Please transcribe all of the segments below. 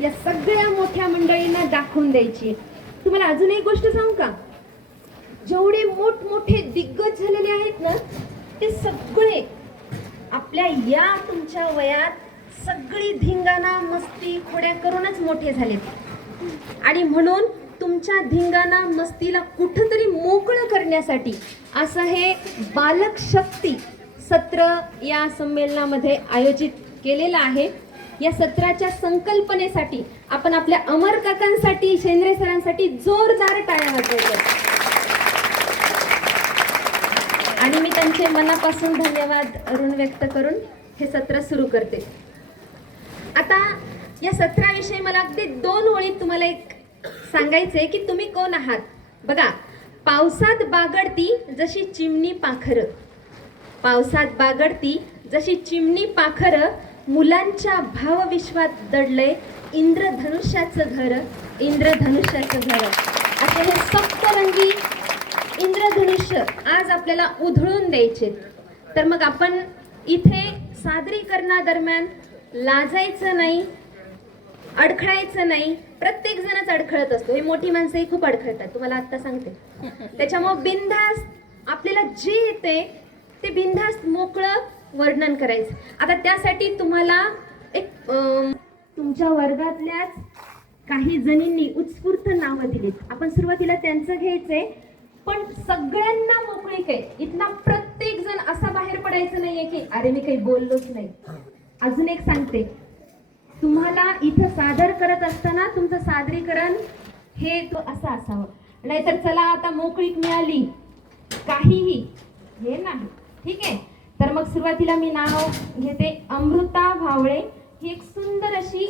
या सगळ्या मोठ्या मंडळींना दाखवून द्यायची आहे. तुम्हाला अजून एक गोष्ट सांगू का? जेवढे मोठमोठे दिग्गज झालेले आहेत ना ते सगळे आपल्या या तुमच्या वयात सगळी धिंगाणा मस्ती खोड्या करूनच मोठे झालेत. आणि म्हणून तुमच्या धिंगाणा मस्तीला कुठंतरी मोकळं करण्यासाठी असं हे बालक शक्ती सत्र या संमेलनामध्ये आयोजित केलेलं आहे. या सत्राच्या संकल्पनेसाठी आपण आपल्या अमर काकांसाठी शेंद्रे सरांसाठी जोरदार टाळ्या वाजवतो आणि मी त्यांचे मनापासून धन्यवाद ऋण व्यक्त करून हे सत्र सुरू करते. आता या सत्राविषयी मला अगदी दोन ओळीत तुम्हाला एक सांगायचंय की तुम्ही कोण आहात? बघा पावसात बागडती जशी चिमणी पाखरं. पावसात बागडती जशी चिमणी पाखरं मुलांच्या भावविश्वात दडलंय इंद्रधनुष्याचं घर इंद्रधनुष्याचं घर. असे हे सप्तरंगी इंद्रधनुष्य आज आपल्याला उधळून द्यायचे तर मग आपण इथे सादरीकरणादरम्यान लाजायचं नाही अडखळायचं नाही. प्रत्येक जणच अडखळत असतो. हे मोठी माणसंही खूप अडखळतात. तुम्हाला आत्ता सांगते. त्याच्यामुळं बिनधास्त आपल्याला जे येते ते बिनधास्त मोकळं वर्णन करायचं. आता त्यासाठी तुम्हाला एक तुमच्या वर्गातल्याच काही जणींनी उत्स्फूर्त नावं दिलीत. आपण सुरुवातीला त्यांचं घ्यायचंय पण सगळ्यांना मोकळीक आहे इथला प्रत्येक जण असा बाहेर पडायचं नाहीये की अरे मी काही बोललोच नाही. अजून एक सांगते. तुम्हाला इथं सादर करत असताना तुमचं सादरीकरण हे तो असं असावं. नाहीतर चला आता मोकळीक मिळाली. काहीही. हे नाही. ठीक आहे? तर मग सुरुवातीला मी नाव घेते अमृता भावळे. ही एक सुंदर अशी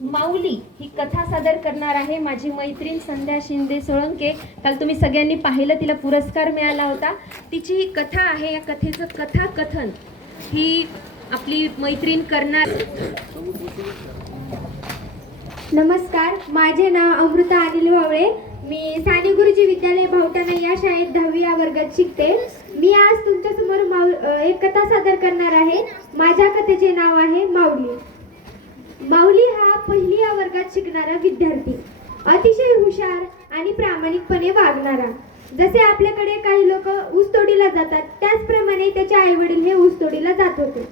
माऊली ही कथा सादर करणार आहे माझी मैत्रीण संध्या शिंदे सोळंके. काल तुम्ही सगळ्यांनी पाहिलं तिला पुरस्कार मिळाला होता. तिची ही कथा आहे या कथेचं कथा कथन ही आपली मैत्रीण करणार. नमस्कार माझे नाव अमृता अनिल भावळे. मी साने गुरुजी विद्यालय भावटाना या शाळेत दहावी या वर्गात शिकते. मी आज तुमच्यासमोर माऊ एक कथा सादर करणार आहे. माझ्या कथेचे नाव आहे माऊली. माऊली हा पहिली या वर्गात शिकणारा विद्यार्थी. अतिशय हुशार आणि प्रामाणिकपणे वागणारा. जसे आपल्याकडे काही लोक ऊसतोडीला जातात त्याचप्रमाणे त्याचे आई वडील हे ऊसतोडीला जात होते.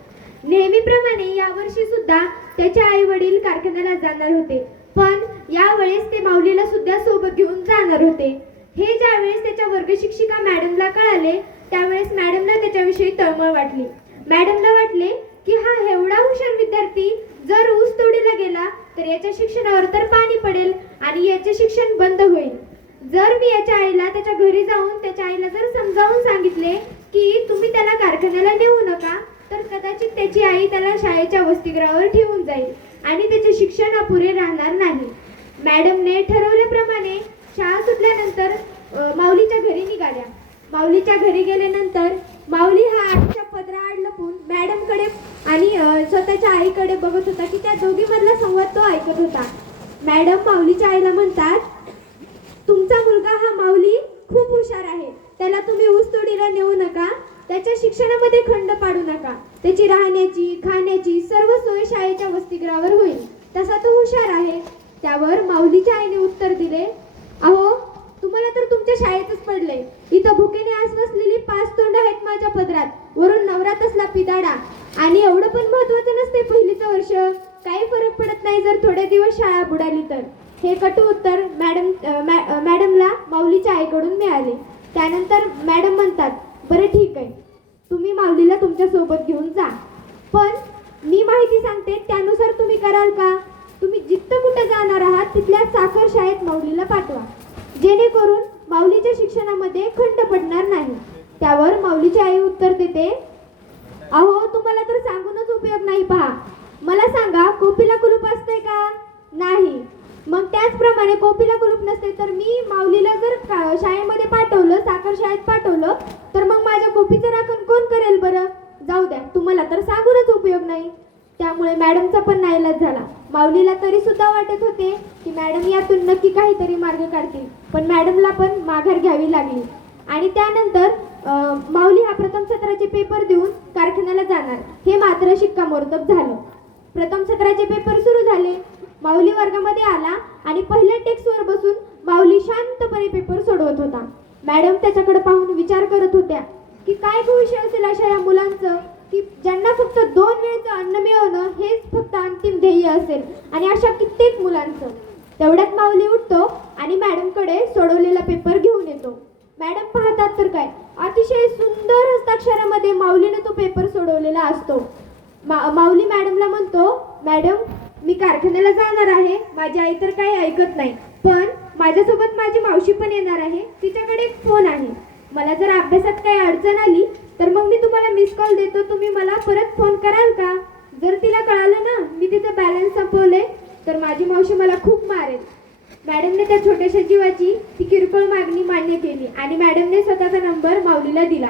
नेहमीप्रमाणे यावर्षी सुद्धा त्याचे आई वडील कारखान्याला जाणार होते. पण यावेळेस ते माऊलीला सुद्धा सोबत घेऊन जाणार होते. हे ज्यावेळेस त्याच्या वर्गशिक्षिका मॅडमला कळाले त्यावेळेस मॅडमला त्याच्याविषयी तळमळ वाटली. मॅडमला वाटले की हा एवढा हुशार विद्यार्थी जर ऊस तोडीला गेला तर याच्या शिक्षणावर तर पाणी पडेल आणि याचे शिक्षण बंद होईल. जर मी याच्या आईला त्याच्या घरी जाऊन त्याच्या आईला जर समजावून सांगितले की तुम्ही त्याला कारखान्याला नेऊ नका तर कदाचित त्याची आई त्याला शाळेच्या वसतिगृहावर ठेवून जाईल. आणि त्याचे शिक्षण अपुरे राहणार नाही. मॅडमने ठरवल्याप्रमाणे शाळा सुटल्यानंतर माऊलीच्या घरी निघाल्या. माऊलीच्या घरी गेल्यानंतर माऊली हा आईच्या पदराआड लपून मॅडमकडे आणि स्वतःच्या आईकडे बघत होता की त्या दोघीमधला संवाद तो ऐकत होता. मॅडम माऊलीच्या आईला म्हणतात तुमचा मुलगा हा माऊली खूप हुशार आहे. त्याला तुम्ही ऊसतोडीला नेऊ नका. त्याच्या शिक्षणामध्ये खंड पाडू नका. त्याची राहण्याची खाण्याची सर्व सोय शाळेच्या वसतिगृहावर होईल. तसा तो हुशार आहे. त्यावर माऊलीच्या आईने उत्तर दिले अहो तुम्हाला तर तुमच्या शाळेतच पडले इथं भुकेने आस बसलेली पाच तोंड आहेत माझ्या पदरात. वरून नवरात असला पिदाडा. आणि एवढं पण महत्वाचं नसते पहिलीचं वर्ष. काही फरक पडत नाही जर थोडे दिवस शाळा बुडाली तर. हे कटू उत्तर मॅडम मॅ- मॅडमला माऊलीच्या आईकडून मिळाले. त्यानंतर मॅडम म्हणतात बरं ठीक आहे. तुम्ही माऊलीला तुमच्यासोबत घेऊन जा. पण मी माहिती सांगते त्यानुसार तुम्ही कराल का? तुम्ही जिथं कुठं जाणार आहात तिथल्या साखर शाळेत माऊलीला पाठवा. जेणेकरून माऊलीच्या शिक्षणामध्ये खंड पडणार नाही. त्यावर माऊलीची आई उत्तर देते अहो तुम्हाला तर सांगूनच उपयोग नाही पहा. मला सांगा कोपीला कुलूप असते का? नाही. मग त्याचप्रमाणे कोपीला कुलूप नसते तर मी माऊलीला जर का- शाळेमध्ये पाठवलं साखर शाळेत पाठवलं तर मग माझ्या कोपीचं राखण कोण करेल बरं? जाऊ द्या तुम्हाला तर सांगूनच उपयोग नाही. त्यामुळे मॅडमचा पण नाईलाज झाला. माऊलीला तरी सुद्धा वाटत होते की मॅडम यातून नक्की काहीतरी मार्ग काढतील पण मॅडमला पण माघार घ्यावी लागली. आणि त्यानंतर माऊली हा प्रथम सत्राचे पेपर देऊन कारखान्याला जाणार. हे मात्र शिक्कामोर्तब झालं. प्रथम सत्राचे पेपर सुरू झाले. माऊली वर्गामध्ये आला आणि पहिल्या टेक्स्टवर बसून माऊली शांतपणे पेपर सोडवत होता. मॅडम त्याच्याकडे पाहून विचार करत होत्या की काय विषय असेल अशा या मुलांचं की ज्यांना फक्त दोन वेळचं अन्न मिळवणं हेच फक्त अंतिम ध्येय असेल आणि अशा कित्येक मुलांचं. तेवढ्यात माऊली उठतो आणि मॅडमकडे सोडवलेला पेपर घेऊन येतो. मॅडम पाहतात तर काय अतिशय सुंदर हस्ताक्षरामध्ये माऊलीने तो पेपर सोडवलेला असतो. मा माऊली मॅडमला म्हणतो मॅडम मी कारखान्याला जाणार आहे. माझी आई तर काही ऐकत नाही. पण माझ्यासोबत माझी मावशी पण येणार आहे. तिच्याकडे एक फोन आहे. मला जर अभ्यासात काही अडचण आली तर मग मी तुम्हाला मिस कॉल देतो. तुम्ही मला परत फोन कराल का? जर तिला कळालं ना मी तिचं बॅलन्स संपवले तर माझी मावशी मला खूप मारेल. मॅडमने त्या छोट्याशा जीवाची ती किरकोळ मागणी मान्य केली आणि मॅडमने स्वतःचा नंबर माऊलीला दिला.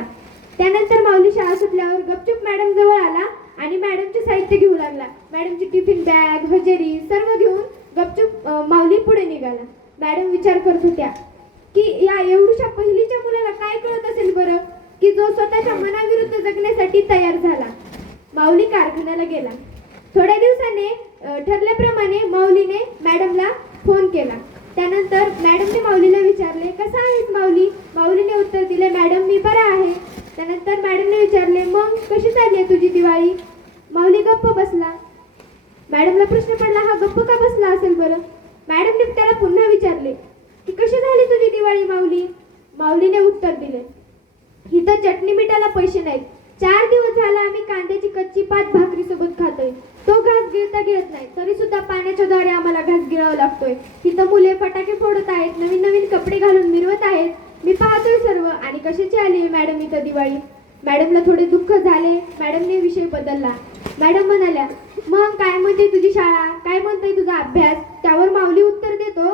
त्यानंतर माऊली शाळा सुटल्यावर गपचूप मॅडम जवळ आला. आणि मॅडमचे साहित्य घेऊ लागला. मॅडमची टिफिन बॅग हजेरी सर्व घेऊन गपचूप माऊली पुढे निघाला. मॅडम विचार करत होत्या की या एवढ्या पहिलीच्या मुलाला काय कळत असेल बरं? की जो स्वतःच्या मनाविरुद्ध जगण्यासाठी तयार झाला. माऊली कारखान्याला गेला. थोड्या दिवसाने ठरल्याप्रमाणे माऊलीने मॅडमला फोन केला. त्यानंतर मॅडमने माऊलीला विचारले कसा आहेस माऊली? माऊलीने उत्तर दिले मॅडम मी बरा आहे. त्यानंतर मॅडमने विचारले मग कशी चालली आहे तुझी दिवाळी? माऊली गप्प बसला. मॅडमला प्रश्न पडला हा गप्प का बसला असेल बरं? मॅडमने त्याला पुन्हा विचारले की कशी झाली तुझी दिवाळी माऊली? माऊलीने उत्तर दिले इथं चटणी मिठाला पैसे नाहीत. चार दिवस झाला आम्ही कांद्याची कच्ची पात भाकरी सोबत खातोय. तो घास गिळता गिळत नाही तरी सुद्धा पाण्याच्या द्वारे आम्हाला घास गिळावा लागतोय. तिथं मुले फटाके फोडत आहेत नवीन नवीन कपडे घालून मिरवत आहेत. मी पाहतोय सर्व. आणि कशाची आली मॅडम इथं दिवाळी? मॅडमला थोडे दुःख झाले. मॅडमने विषय बदलला. मॅडम म्हणाल्या मग काय म्हणते तुझी शाळा? काय म्हणते तुझा अभ्यास? त्यावर माऊली उत्तर देतो.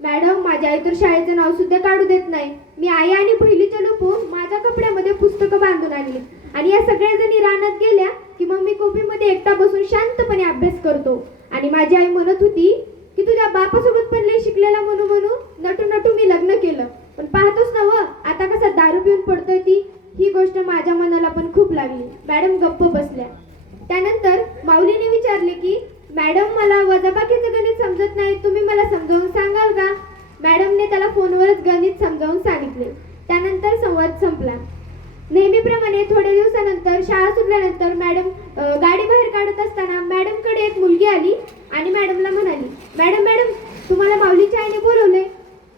मॅडम माझ्या आई तर शाळेचं नाव सुद्धा काढू देत नाही. मी आई आणि पहिलीच्या लपून माझ्या कपड्यामध्ये पुस्तकं बांधून आणली. आणि या सगळ्या जणी रानात गेल्या की मग मी कोपीमध्ये एकटा बसून शांतपणे अभ्यास करतो. आणि माझी आई म्हणत होती की तुझ्या बापासोबत पण लय शिकलेला म्हणू म्हणू. नटू नटू मी लग्न केलं. पण पाहतोस ना व आता कसा दारू पिऊन पडतोय ती ही गोष्ट माझ्या मनाला पण खूप लागली. मॅडम गप्प बसल्या. त्यानंतर माऊलीने विचारले की मॅडम मला वजाबाकीचं गणित समजत नाही तुम्ही मला समजावून सांगाल का? मॅडमने त्याला फोनवरच गणित समजावून सांगितले. त्यानंतर संवाद संपला. नेहमीप्रमाणे थोड्या दिवसानंतर शाळा सुटल्यानंतर मॅडम गाडी बाहेर काढत असताना मॅडमकडे एक मुलगी आली आणि मॅडमला म्हणाली मॅडम मॅडम तुम्हाला माऊलीच्या आईने बोलवले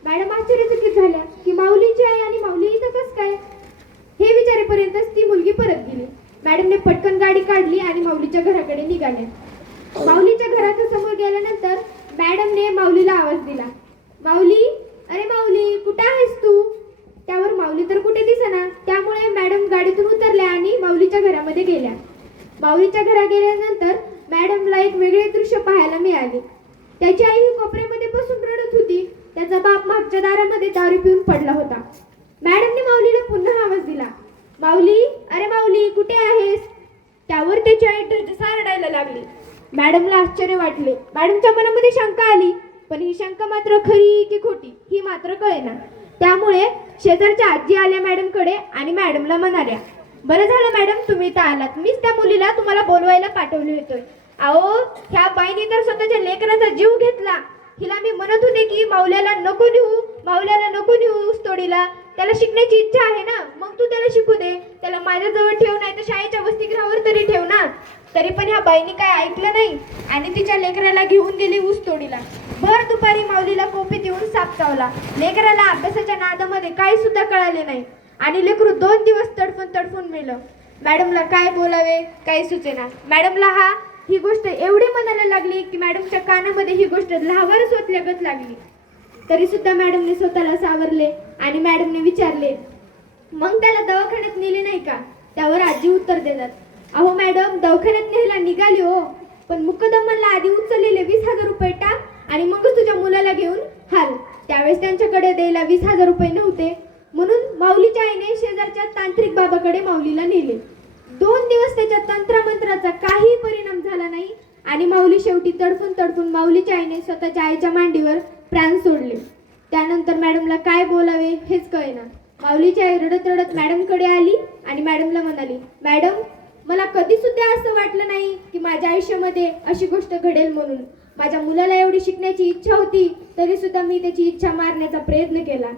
मॅडम आश्चर्यचकित झाल्या की माऊलीची आई आणि माऊली इथं कसं काय? हे विचारेपर्यंतच ती मुलगी परत गेली. मॅडमने पटकन गाडी काढली आणि माऊलीच्या घराकडे निघाल्या माऊलीच्या घराच्या समोर गेल्या मॅडमने माऊलीला आवाज दिला माऊली अरे माऊली कुठं आहेस तू त्यावर माऊली तर कुठे दिसेना त्यामुळे मॅडम गाडीतून उतरल्या आणि माऊलीच्या घरामध्ये गेल्या माऊलीच्या घरा गेल्यानंतर मॅडमला एक वेगळे दृश्य पाहायला मिळाले त्याची आई ही कोपऱ्यामध्ये बसून रडत होती त्याचा बाप मागच्या दारामध्ये दारू पिऊन पडला होता मॅडमने माऊलीला पुन्हा आवाज दिला माऊली अरे माऊली कुठे आहेस त्यावर त्याची आई ढसा रडायला लागली मॅडमला आश्चर्य वाटले मॅडमच्या मनामध्ये शंका आली पण ही शंका मात्र खरी की खोटी ही मात्र कळेना त्यामुळे शेजारच्या आजी आल्या मॅडमकडे आणि मॅडमला म्हणाल्या बरं झालं मॅडम तुम्ही इथं आलात. मीच त्या मुलीला तुम्हाला बोलवायला पाठवले होतोय अहो ह्या बाईने तर स्वतःच्या लेकराचा जीव घेतला. हिला मी म्हणत होते की माऊल्याला नको नेऊ माऊल्याला नको नेऊ ऊसतोडीला त्याला शिकण्याची इच्छा आहे ना मग तू त्याला शिकू दे. त्याला माझ्याजवळ ठेव नाही तर शाळेच्या वसतिगृहावर तरी ठेव ना. तरी पण ह्या बाईने काय ऐकलं नाही आणि तिच्या लेकराला घेऊन गेली ऊसतोडीला भर दुपारी माऊलीला कोपीत येऊन साप चावला. लेकराला अभ्यासाच्या नादामध्ये काही सुद्धा कळाले नाही. आणि लेकरू दोन दिवस तडफून तडफून मेलं. मॅडमला काय बोलावे काही सुचेना. मॅडमला हा ही गोष्ट एवढी मनाला लागली की मॅडमच्या कानामध्ये ही गोष्ट लहावरच ओतल्यागत लागली. तरी सुद्धा मॅडमने स्वतःला सावरले आणि मॅडमने विचारले मग त्याला दवाखान्यात नेले नाही का? त्यावर आजी उत्तर देतात. अहो मॅडम दवाखान्यात न्यायला निघाली हो पण मुकदमाला आधी उचललेले वीस हजार रुपये टाक आणि मगच तुझ्या मुलाला घेऊन हाल. त्यावेळेस त्यांच्याकडे द्यायला वीस हजार रुपये नव्हते. म्हणून माऊलीच्या आईने शेजारच्या तांत्रिक बाबाकडे माऊलीला नेले. दोन दिवस त्याच्या तंत्रमंत्राचा काही परिणाम झाला नाही आणि माऊली शेवटी तडफून तडफून माऊलीच्या आईने स्वतःच्या आईच्या मांडीवर प्राण सोडले. त्यानंतर मॅडमला काय बोलावे हेच कळेना. माऊलीची आई रडत रडत मॅडमकडे आली आणि मॅडमला म्हणाली मॅडम मला कधी सुद्धा असं वाटलं नाही की माझ्या आयुष्यामध्ये अशी गोष्ट घडेल म्हणून. माझ्या मुलाला एवढी शिकण्याची इच्छा होती तरी सुद्धा मी त्याची इच्छा मारण्याचा प्रयत्न केला.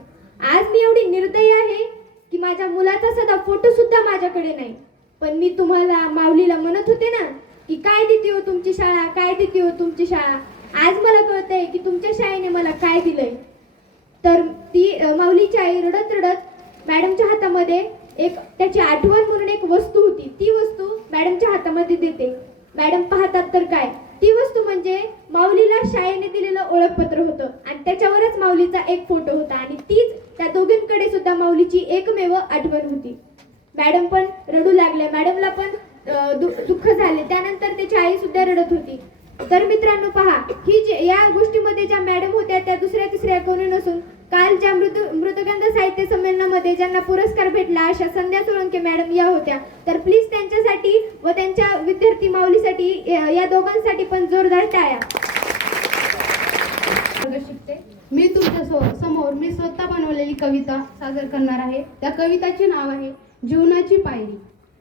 आज मी एवढी निर्दयी आहे की माझ्या मुलाचा सदा फोटो सुद्धा माझ्याकडे नाही. पण मी तुम्हाला माऊलीला म्हणत होते ना की काय देते हो तुमची शाळा? काय देते हो तुमची शाळा? आज मला कळतंय की तुमच्या शाळेने मला काय दिलंय. तर ती माऊलीची आई रडत रडत मॅडमच्या हातामध्ये एक त्याची आठवण म्हणून एक वस्तू होती. ती वस्तू मॅडमच्या हातामध्ये देते. मॅडम पाहतात तर काय? ती वस्तू म्हणजे माऊलीला शाळेने दिलेलं ओळखपत्र होतं आणि त्याच्यावरच माऊलीचा एक फोटो होता आणि तीच त्या दोघींकडे सुद्धा माऊलीची एकमेव आठवण होती. मॅडम पण रडू लागल्या. मॅडमला पण दुःख झाले. त्यानंतर त्याची आई सुद्धा रडत होती. तर मित्रांनो पहा ही जे या गोष्टीमध्ये ज्या मॅडम होत्या त्या दुसऱ्या तिसऱ्या कोणी नसून काल ज्या मृत मृतगंध साहित्य संमेलनामध्ये ज्यांना पुरस्कार भेटला अशा संध्या सोळंके मॅडम या होत्या. तर प्लीज त्यांच्यासाठी व त्यांच्या विद्यार्थी माऊलीसाठी या दोघांसाठी पण जोरदार टाळ्या. शिकते मी तुमच्यासमोर मी स्वतः बनवलेली कविता सादर करणार आहे. त्या कविताचे नाव आहे जीवनाची पायरी.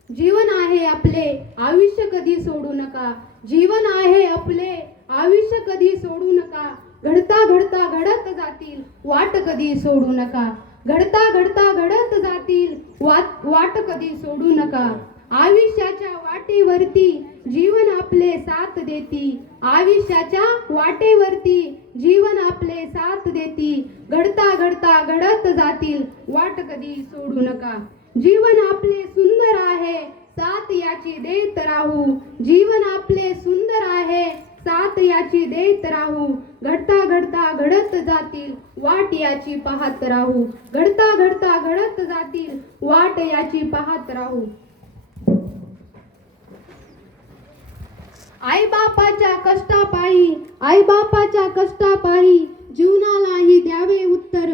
जीवन आहे आपले आयुष्य कधी सोडू नका. जीवन आहे आपले आयुष्य कधी सोडू नका. घडता घडता घडत जातील वाट कधी सोडू नका. घडता घडता घडत जातील वाट वाट कधी सोडू नका. आयुष्याच्या वाटेवरती जीवन आपले साथ देती. आयुष्याच्या वाटेवरती जीवन आपले साथ देती. घडता घडता घडत जातील. वाट कधी सोडू नका. जीवन आपले सुंदर आहे साथ याची देत राहू. जीवन आपले सुंदर आहे साथ याची देत राहू. घडता घडता घडत जातील वाट याची पाहत राहू. घडता घडता घडत जातील वाट याची पाहत राहू. आई बापाच्या कष्टापायी आई बापाच्या कष्टापायी जीवनालाही द्यावे उत्तर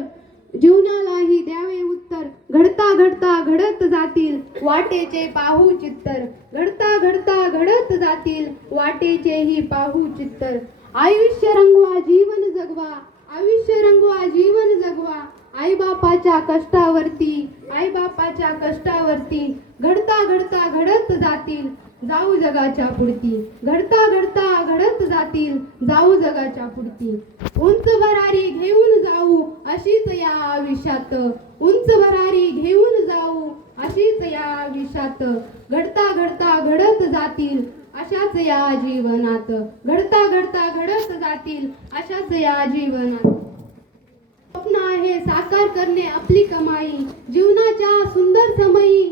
जीवनालाही द्यावे उत्तर. घडता घडता घडत जातील वाटेचे पाहू चित्तर. घडता घडता घडत जातील वाटेचेही पाहू चित्तर. आयुष्य रंगवा जीवन जगवा. आयुष्य रंगवा जीवन जगवा. आई बापाच्या कष्टावरती आई बापाच्या कष्टावरती घडता घडता घडत जातील जाऊ जगाच्या पुढती. घडता घडता घडत जातील. जाऊ जगाच्या पुढती. उंच भरारी घेऊन जाऊ अशीच या आयुष्यात. उंच भरारी घेऊन जाऊ अशीच या आयुष्यात. घडता घडता घडत जातील अशाच या जीवनात. घडता घडता घडत जातील अशाच या जीवनात. स्वप्न आहे साकार करणे आपली कमाई. जीवनाच्या सुंदर समयी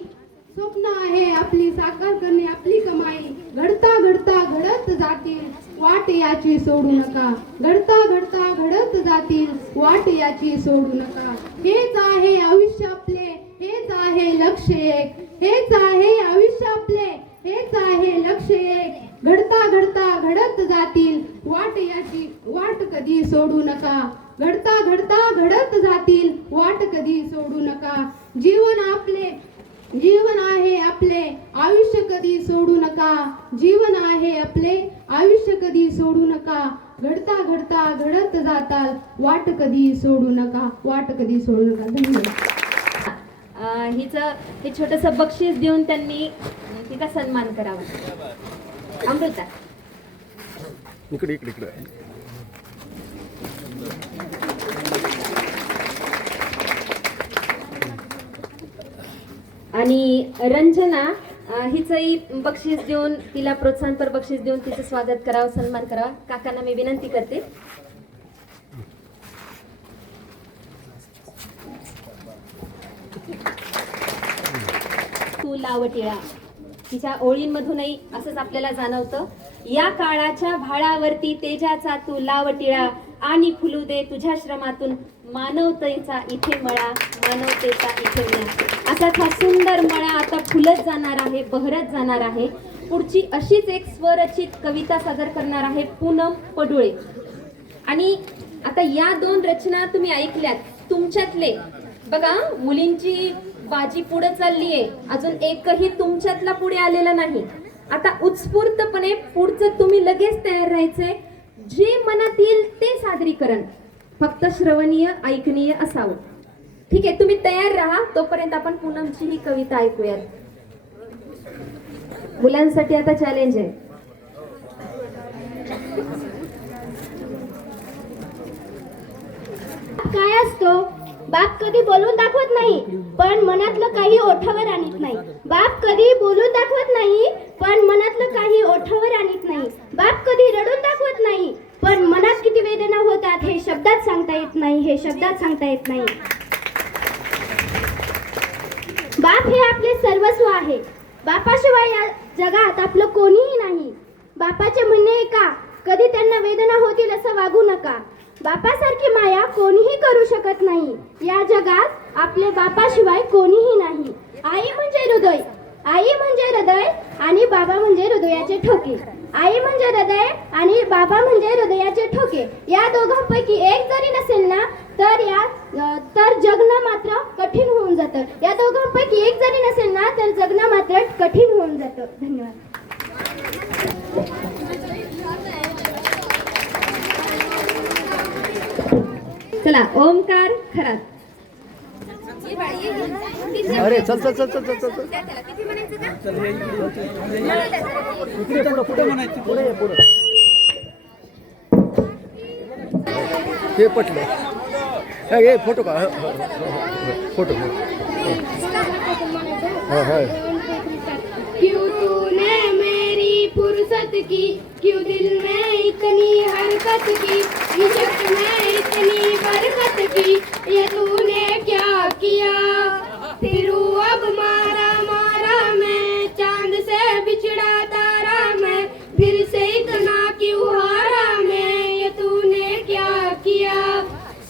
स्वप्न आहे आपली साकार करणे आपली कमाई. घडता घडता घडत जातील वाट याची सोडू नका. घडता घडता घडत जातील वाट याची सोडू नका. हेच आहे आयुष्य आपले हेच आहे लक्ष एक. हेच आहे आयुष्य आपले हेच आहे लक्ष एक. घडता घडता घडत जातील वाट याची वाट कधी सोडू नका. घडता घडता घडत जातील वाट कधी सोडू नका. जीवन आपले जीवन आहे आपले. आयुष्य कधी सोडू नका. जीवन आहे आपले. आयुष्य कधी सोडू नका. घडता घडता घडत जाताल. वाट कधी सोडू नका. वाट कधी सोडू नका. धन्यवाद. अं, हिचं हे छोटंसं बक्षीस देऊन त्यांनी तिचा सन्मान करावा. अमृता. इकडे इकडे इकडे. आणि रंजना हिचंही बक्षीस देऊन तिला प्रोत्साहनपर बक्षीस देऊन तिचं स्वागत करावं सन्मान करावा. काकांना मी विनंती करते. तू लावटिळा तिच्या ओळींमधूनही असंच आपल्याला जाणवतं. या काळाच्या भाळावरती तेजाचा तू लावटिळा आणि फुलू दे तुझ्या श्रमातून मानवतेचा इथे मळा. मानवतेचा इथे असाच हा सुंदर मळा आता फुलत जाणार आहे बहरत जाणार आहे. पुढची अशीच एक स्वरचित कविता सादर करणार आहे पूनम पडुळे. आणि आता या दोन रचना तुम्ही ऐकल्यात. तुमच्यातले. बघा मुलींची बाजी पुढे चालली आहे. अजून एकही तुमच्यातला पुढे आलेला नाही. आता उत्स्फूर्तपणे पुढचं तुम्ही लगेच तयार राहायचंय. जे मनात येईल ते सादरीकरण. फक्त श्रवणीय ऐकनीय असावं. ठीक आहे तुम्ही तयार राहा. तोपर्यंत आपण पूनमची ही कविता ऐकूयात. मुलांसाठी आता चॅलेंज आहे. काय असतो? बाप कधी बोलून दाखवत नाही पण मनातलं काही ओठावर आणत नाही. बाप कधी बोलून दाखवत नाही पण मनातलं काही ओठावर आणत नाही. बाप कधी रडून दाखवत नाही पण मनात किती वेदना होतात हे शब्दात सांगता येत नाही हे शब्दात सांगता येत नाही. बाप हे आपले सर्वस्व आहे. बापाशिवाय या जगात आपलं कोणीही नाही. बापाचे म्हणणे का कधी त्यांना वेदना होतील असं वागू नका. बापासारखी माया कोणीही करू शकत नाही. या जगात आपले बापाशिवाय कोणीही नाही. आई म्हणजे हृदय. आई म्हणजे हृदय आणि बाबा म्हणजे हृदयाचे ठोके. आई म्हणजे हृदय आणि बाबा म्हणजे हृदयाचे ठोके. या दोघांपैकी एक जरी नसेल ना तर या तर जगणं मात्र कठीण होऊन जातं. या दोघांपैकी एक जरी नसेल ना तर जगणं मात्र कठीण होऊन जातं. धन्यवाद. चला ओमकार खरात. अरे चल चल चल चल चल चल ये, पटलं हे फ़ोटो का ह, ह, ह, फ़ोटो हा। हा क्यों तूने मेरी फुर्सत की? क्यों दिल में इतनी हरकत की? इश्क में इतनी बरकत की? ये तूने क्या किया? फिर अब मारा मारा मैं। चाँद से बिछड़ा तारा मैं। फिर से इतना क्यों हारा मैं? ये तूने क्या किया?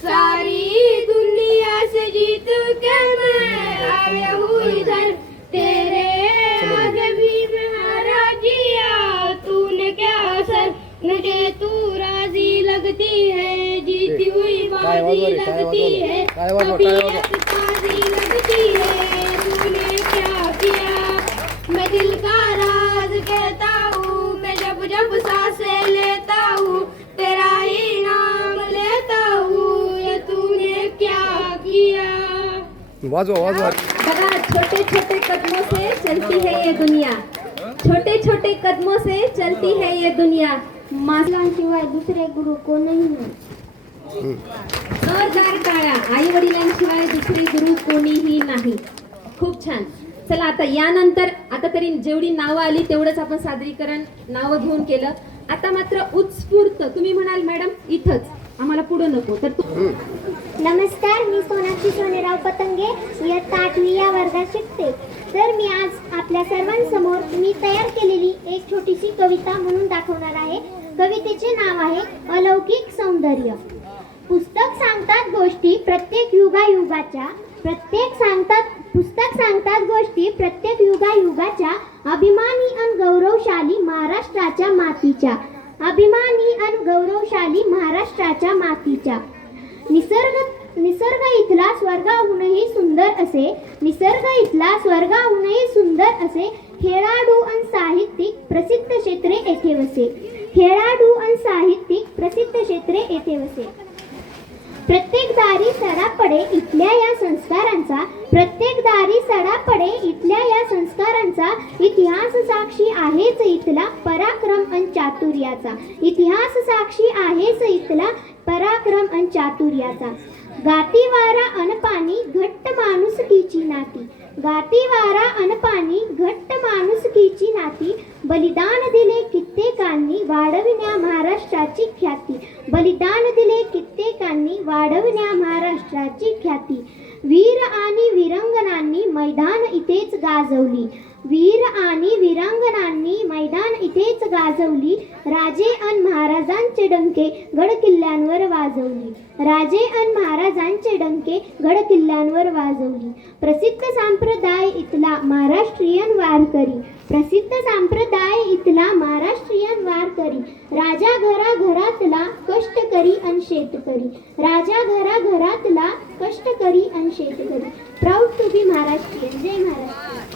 सारी दुनिया से जीत के मैं आया हूँ इधर। तेरे आगे भी मैं हारा जिया तूने क्या असर? मुझे तू राज़ी लगती है। जीती हुई बाजी काय लगती? है। वाजवा वाजवा. बघा छोटे छोटे कदमों से चलती है ये दुनिया। छोटे छोटे कदमों से चलती है ये दुनिया। शिवाय दुसरे गुरु कोणही नाही. जोरदार टाळ्या आई वडिलांशिवाय दुसरे गुरु कोणीही नाही. खूप छान. चला आता यानंतर आता तरी जेवढी नावं आली तेवढंच आपण सादरीकरण नावं घेऊन केलं. आता मात्र उत्स्फूर्त. तुम्ही म्हणाल मॅडम इथंच. आम्हाला पुढं नको तर तू नमस्कार मी सोनाक्षी सोनेराव पतंगे इयत्ता आठवी या वर्गात शिकते. तर मी आज आपल्या सर्वांसमोर मी तयार केलेली एक छोटीशी कविता म्हणून दाखवणार आहे. कवितेचे नाव आहे अलौकिक सौंदर्य. पुस्तक सांगतात गोष्टी प्रत्येक युगायुगाच्या प्रत्येक सांगतात पुस्तक सांगतात गोष्टी प्रत्येक युगायुगाच्या अभिमानी आणि गौरवशाली महाराष्ट्राच्या मातीच्या. अभिमानी आणि गौरवशाली महाराष्ट्राच्या मातीच्या. निसर्ग निसर्ग इथला स्वर्गाहूनही सुंदर असे निसर्ग इथला स्वर्गाहूनही सुंदर असे खेळाडू आणि साहित्यिक प्रसिद्ध क्षेत्रे येथे वसे. खेळाडू अन साहित्यिक प्रसिद्ध क्षेत्रे येथे वसे. प्रत्येक दारी सरापडे इथल्या या संस्कारांचा प्रत्येक दारी सडा पडे इथल्या या संस्कारांचा इतिहास साक्षी आहेच इथला पराक्रम अन चातुर्याचा. इतिहास साक्षी आहेच इथला पराक्रम अन चातुर्याचा. गाती वारा अनपाणी घट्ट माणुसकीची नाती. गाती वारा अनपाणी घट्ट माणुसकीची नाती. बलिदान दिले कित्येकांनी वाढविण्या महाराष्ट्राची ख्याती. बलिदान दिले कित्येकांनी वाढविण्या महाराष्ट्राची ख्याती. वीर आणि वीरांगणांनी मैदान इथेच गाजवली. वीर आणि वीरांगणांनी मैदान इथेच गाजवली. राजे अन महाराजांचे डंके गड किल्ल्यांवर वाजवली. राजे अन महाराजांचे डंके गड किल्ल्यांवर वाजवली. प्रसिद्ध संप्रदाय इथला महाराष्ट्रीयन वारकरी. प्रसिद्ध संप्रदाय इथला महाराष्ट्रीयन वारकरी. राजा घरा घरातला कष्टकरी अन शेतकरी. राजा घरा घरातला कष्टकरी अन शेतकरी. प्राऊड टू बी महाराष्ट्रीयन जय महाराष्ट्र.